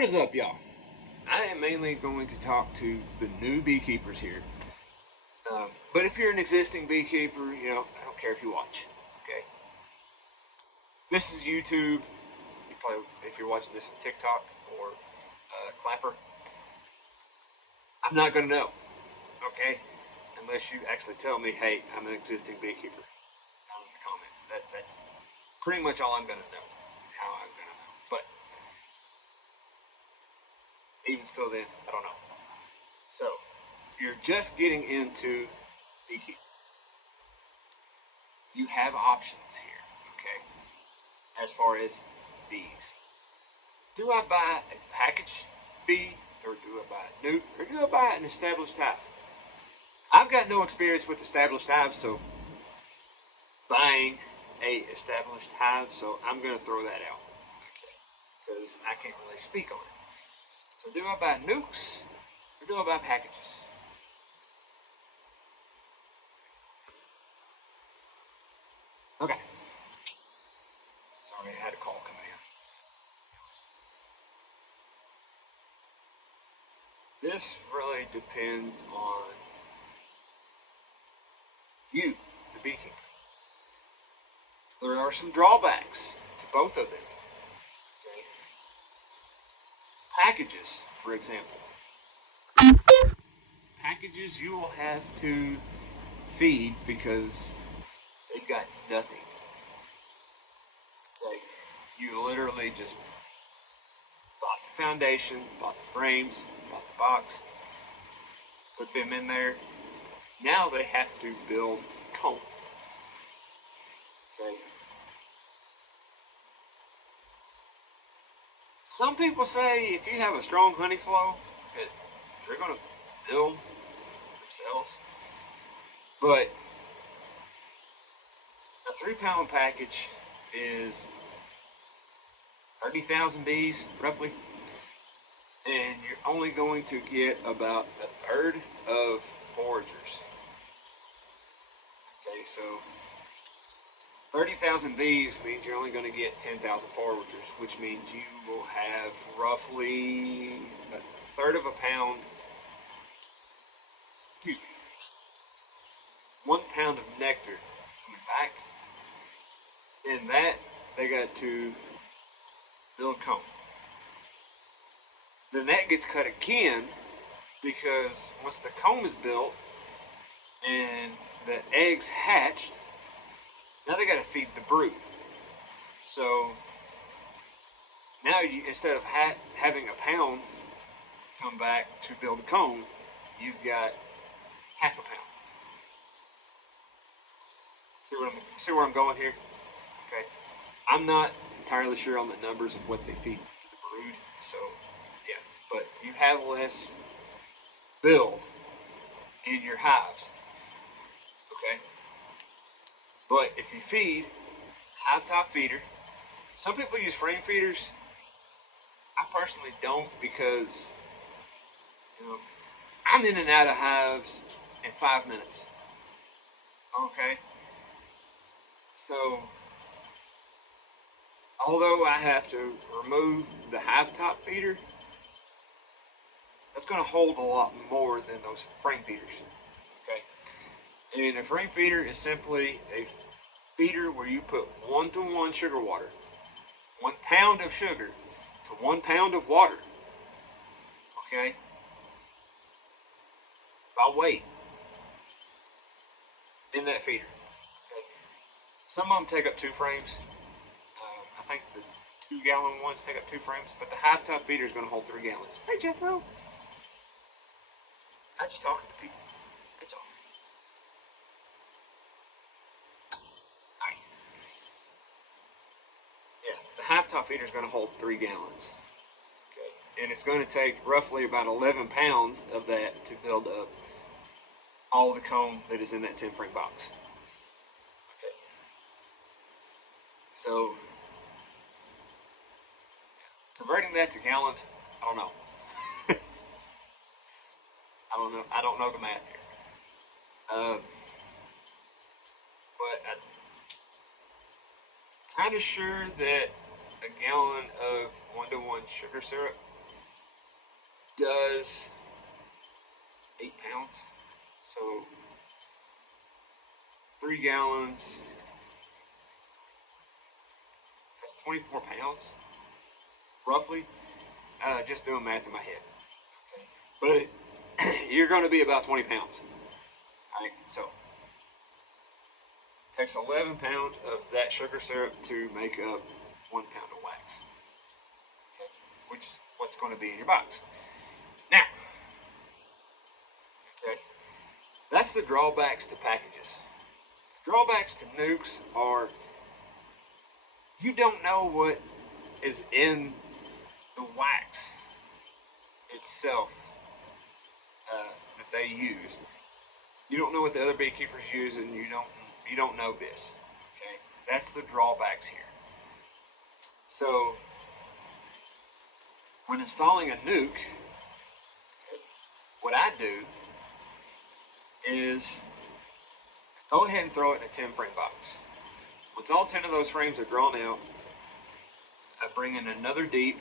What is up, y'all? I am mainly going to talk to the new beekeepers here. But if you're an existing beekeeper, I don't care if you watch. Okay, this is YouTube. You probably, if you're watching this on TikTok or Clapper, I'm not gonna know. Okay, unless you actually tell me, hey, I'm an existing beekeeper down in the comments. That's pretty much all I'm gonna know. How I'm gonna know. But even still, then I don't know. So you're just getting into beekeeping. You have options here, okay, as far as bees. Do I buy a packaged bee, or do I buy a nuke, or do I buy an established hive? I've got no experience with established hives, so buying a established hive, so I'm going to throw that out, okay, because I can't really speak on it. So do I buy nukes, or do I buy packages? Okay. Sorry, I had a call coming in. This really depends on you, the beekeeper. There are some drawbacks to both of them. Okay? Packages, for example. Packages you will have to feed because they've got nothing. Okay? You literally just bought the foundation, bought the frames, bought the box, put them in there. Now they have to build comb. Okay? Some people say if you have a strong honey flow, that they're going to build themselves. But a 3 pound package is 30,000 bees, roughly. And you're only going to get about a third of foragers. Okay, so 30,000 bees means you're only going to get 10,000 foragers, which means you will have roughly a third of a pound, excuse me, 1 pound of nectar coming back. In that, they got to build comb. Then that gets cut again because once the comb is built and the eggs hatched, now they got to feed the brood. So now you, instead of having a pound come back to build a comb, you've got half a pound. See where I'm going here? Okay. I'm not entirely sure on the numbers of what they feed to the brood, so yeah. But you have less build in your hives. Okay. But if you feed hive top feeder, some people use frame feeders. I personally don't because you know I'm in and out of hives in 5 minutes. Okay. So although I have to remove the hive top feeder, that's going to hold a lot more than those frame feeders. Okay. And a frame feeder is simply a feeder where you put 1-to-1 sugar water, 1 pound of sugar to 1 pound of water. Okay. By weight in that feeder. Okay. Some of them take up 2 frames. I think the 2 gallon ones take up 2 frames, but the half top feeder is going to hold 3 gallons. Hey Jethro, I just talking to people. That's all. All right. Yeah, the half top feeder is going to hold 3 gallons. Okay, and it's going to take roughly about 11 pounds of that to build up all the comb that is in that 10 frame box. Okay. So converting that to gallons, I don't know. I don't know. I don't know the math here. But I'm kind of sure that a gallon of 1-to-1 sugar syrup does 8 pounds. So 3 gallons, that's 24 pounds, roughly. Just doing math in my head. Okay. But you're going to be about 20 pounds. All right, so it takes 11 pounds of that sugar syrup to make up 1 pound of wax, okay, which is what's going to be in your box. Now, okay, that's the drawbacks to packages. The drawbacks to nukes are you don't know what is in the wax itself that they use. You don't know what the other beekeepers use, and you don't know this. Okay, that's the drawbacks here. So when installing a nuke, what I do is go ahead and throw it in a 10 frame box. Once all 10 of those frames are drawn out, I bring in another deep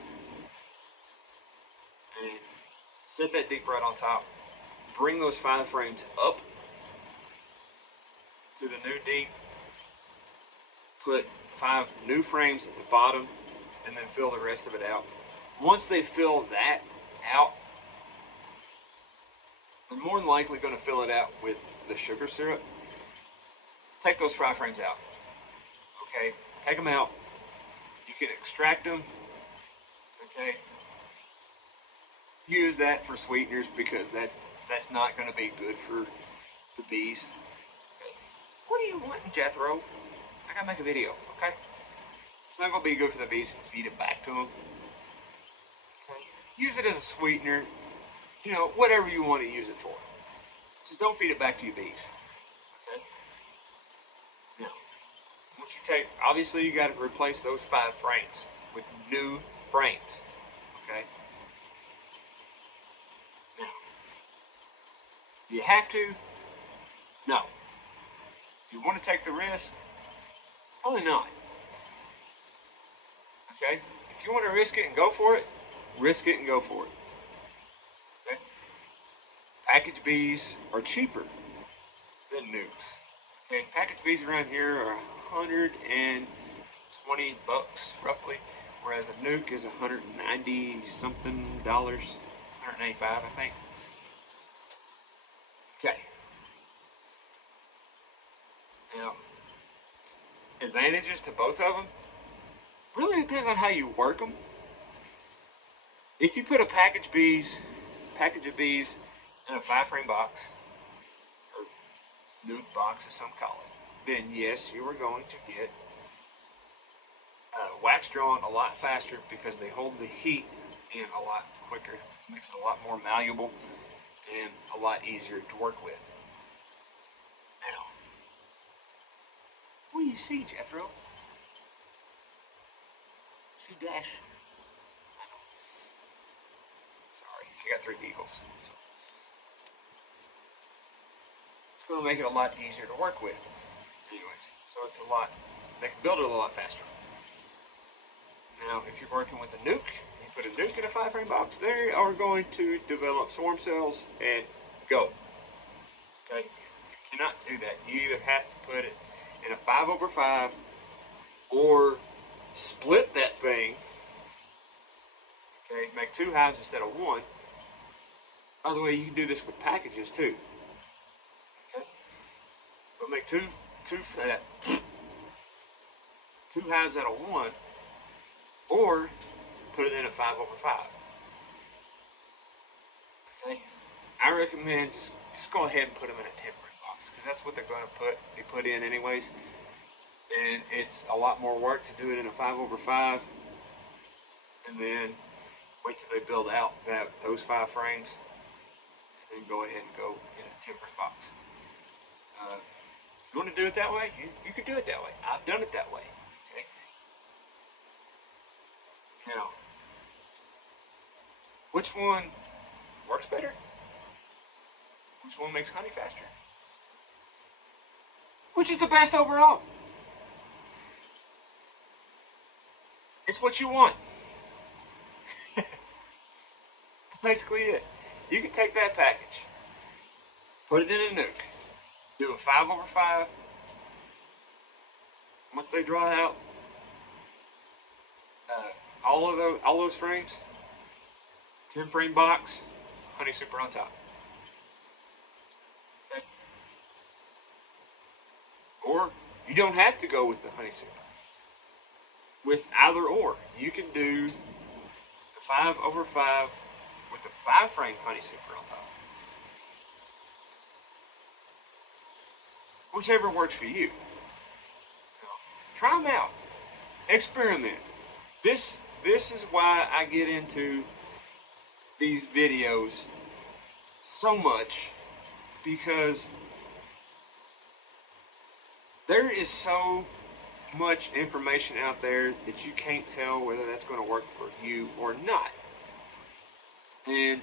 and set that deep right on top. Bring those 5 frames up to the new deep. Put 5 new frames at the bottom and then fill the rest of it out. Once they fill that out, they're more than likely going to fill it out with the sugar syrup. Take those 5 frames out. Okay, take them out. You can extract them. Okay, use that for sweeteners because that's not going to be good for the bees. Okay. What are you wanting, Jethro? I gotta make a video. Okay, it's not going to be good for the bees if you feed it back to them. Okay, use it as a sweetener. You know, whatever you want to use it for. Just don't feed it back to your bees. Okay. Now, once you take, obviously you got to replace those 5 frames with new frames. Okay. Now, do you have to? No. Do you want to take the risk? Probably not. Okay. If you want to risk it and go for it, risk it and go for it. Okay. Package bees are cheaper than nukes. Okay, package bees around here are $120 roughly, whereas a nuke is $190 something, $185 I think. Okay. Now, advantages to both of them really depends on how you work them. If you put a package of bees in a 5 frame box, or nuke box as some call it, then yes, you are going to get wax drawn a lot faster because they hold the heat in a lot quicker. It makes it a lot more malleable and a lot easier to work with. Now, what do you see, Jethro? See Dash? Sorry, I got 3 beagles. So. It's going to make it a lot easier to work with. Anyways, so it's they can build it a lot faster. Now, if you're working with a nuke, you put a nuke in a 5 frame box, they are going to develop swarm cells and go. Okay? You cannot do that. You either have to put it in a 5/5 or split that thing. Okay? Make 2 hives instead of 1. By the way, you can do this with packages too. Okay? But make two hives out of 1, or put it in a 5/5. Okay, I recommend just go ahead and put them in a 10 frame box because that's what they're going to be put in anyways, and it's a lot more work to do it in a 5/5, and then wait till they build out those 5 frames, and then go ahead and go in a 10 frame box. If you want to do it that way, you can do it that way. I've done it that way. Okay. Now, which one works better? Which one makes honey faster? Which is the best overall? It's what you want. It's That's basically it. You can take that package, put it in a nuke, do a 5/5. Once they dry out, all those frames, 10 frame box, honey super on top. Okay? Or you don't have to go with the honey super. With either or, you can do the 5/5 with the 5 frame honey super on top. Whichever works for you. Try them out. Experiment. This is why I get into these videos so much, because there is so much information out there that you can't tell whether that's going to work for you or not. And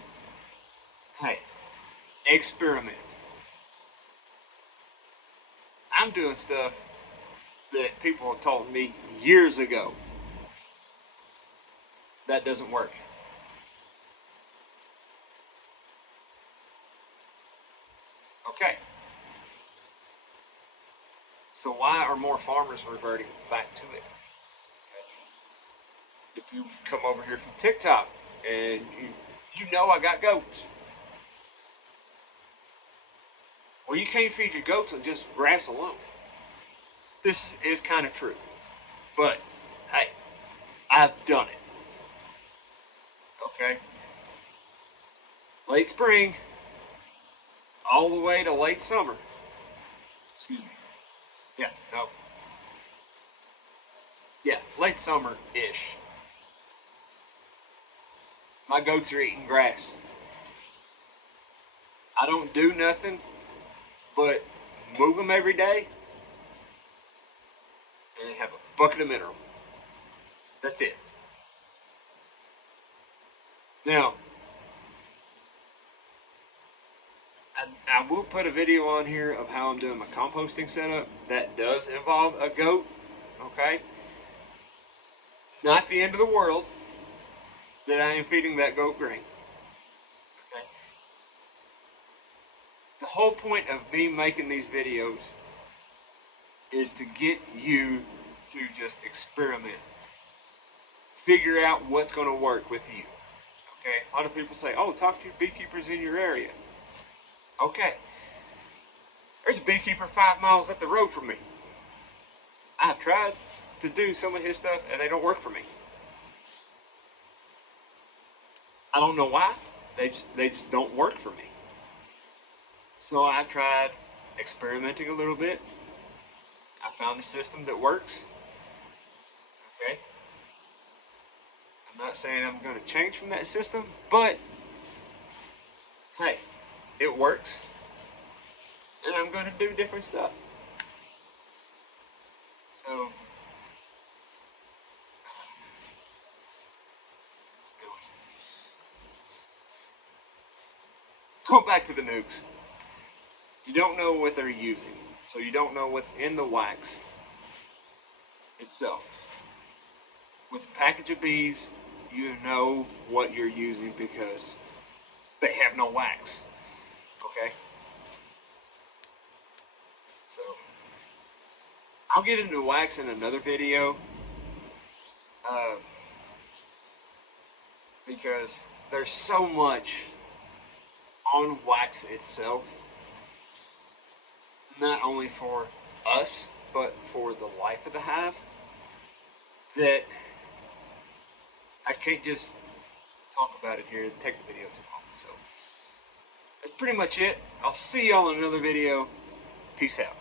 hey, experiment. I'm doing stuff that people have told me years ago that doesn't work. Okay. So why are more farmers reverting back to it? If you come over here from TikTok and you know I got goats. Well, you can't feed your goats on just grass alone. This is kind of true. But, hey, I've done it. Okay? Late spring, all the way to late summer. Excuse me. Yeah, no. Yeah, late summer-ish. My goats are eating grass. I don't do nothing but move them every day and have a bucket of mineral. That's it. Now, I will put a video on here of how I'm doing my composting setup. That does involve a goat, okay? Not the end of the world that I am feeding that goat grain, okay? The whole point of me making these videos is to get you to just experiment. Figure out what's going to work with you, okay? A lot of people say, oh, talk to beekeepers in your area. Okay. There's a beekeeper 5 miles up the road from me. I've tried to do some of his stuff and they don't work for me. I don't know why. They just don't work for me. So I've tried experimenting a little bit. I found a system that works. Okay. I'm not saying I'm going to change from that system, but hey, it works. And I'm going to do different stuff. So, go back to the nukes. You don't know what they're using, so you don't know what's in the wax itself. With a package of bees, you know what you're using because they have no wax. Okay? So, I'll get into wax in another video because there's so much on wax itself, not only for us, but for the life of the hive, that I can't just talk about it here and take the video too long. So, that's pretty much it. I'll see y'all in another video. Peace out.